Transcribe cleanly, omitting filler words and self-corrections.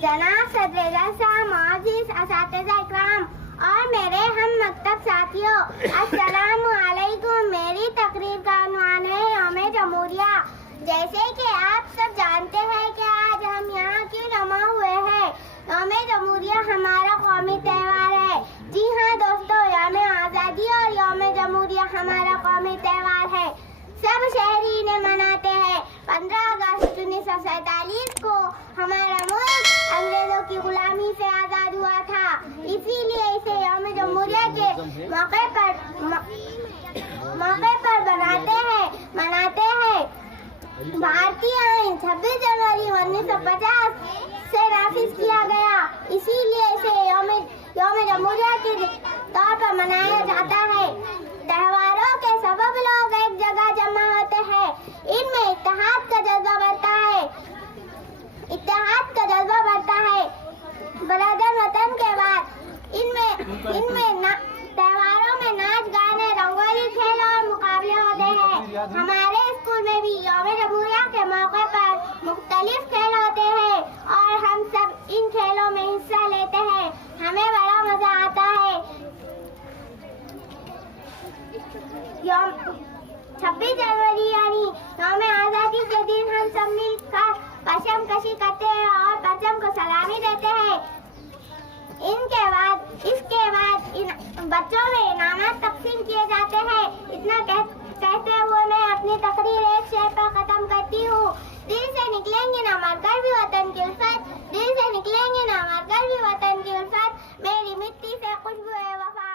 जनाब सदर जलसा, मोअज़्ज़िज़ असातिज़ा इकराम और मेरे हम मकतब साथियों, अस्सलामु अलैकुम। मेरी तकरीर का उन्वान है यौम जमहूरिया। जैसे कि आप सब जानते हैं कि आज हम यहाँ क्यों जमा हुए हैं। यौम जमहूरिया हमारा कौमी त्यौहार है। जी हाँ दोस्तों, यौम आज़ादी और यौम जमहूरिया हमारा कौमी त्यौहार है। सब शहरी इन्हें मनाते हैं। 15 अगस्त 1947 को हमारा मुल्क अंग्रेजों की गुलामी से आज़ाद हुआ था। इसीलिए इसे यौम जमहूरिया के मौके पर मनाते हैं। भारतीय आईन 26 जनवरी 1950 से नाफिज किया गया। इसीलिए इसे यौम जमहूरिया के तौर पर मनाया जाता है। त्योहारों के सबब लोग एक जगह जमा होते हैं। इनमें इत्तेहाद का जज्बा बढ़ता है। बरदर वतन के बाद इनमें त्योहारों में नाच गाने, रंगोली खेल और मुकाबले होते हैं। हमारे स्कूल में भी यौम जमहूरिया के मौके पर मुख्तलिफ खेल होते हैं और हम सब इन खेलों में हिस्सा लेते हैं। हमें बड़ा मजा आता है। 26 जनवरी यानी यौम आज़ादी के दिन हम सब मिलकर परचम कशी करते हैं और परचम को सलामी देते हैं। इसके बाद इन बच्चों में इनामात तकसीम किए जाते हैं। इतना कहते हुए मैं अपनी तकरीर एक शेर पर खत्म करती हूँ। दिल से निकलेंगे ना मरकर भी वतन की उल्फत, दिल से निकलेंगे ना मरकर भी वतन की उल्फत, मेरी मिट्टी से खुशबू है वफा।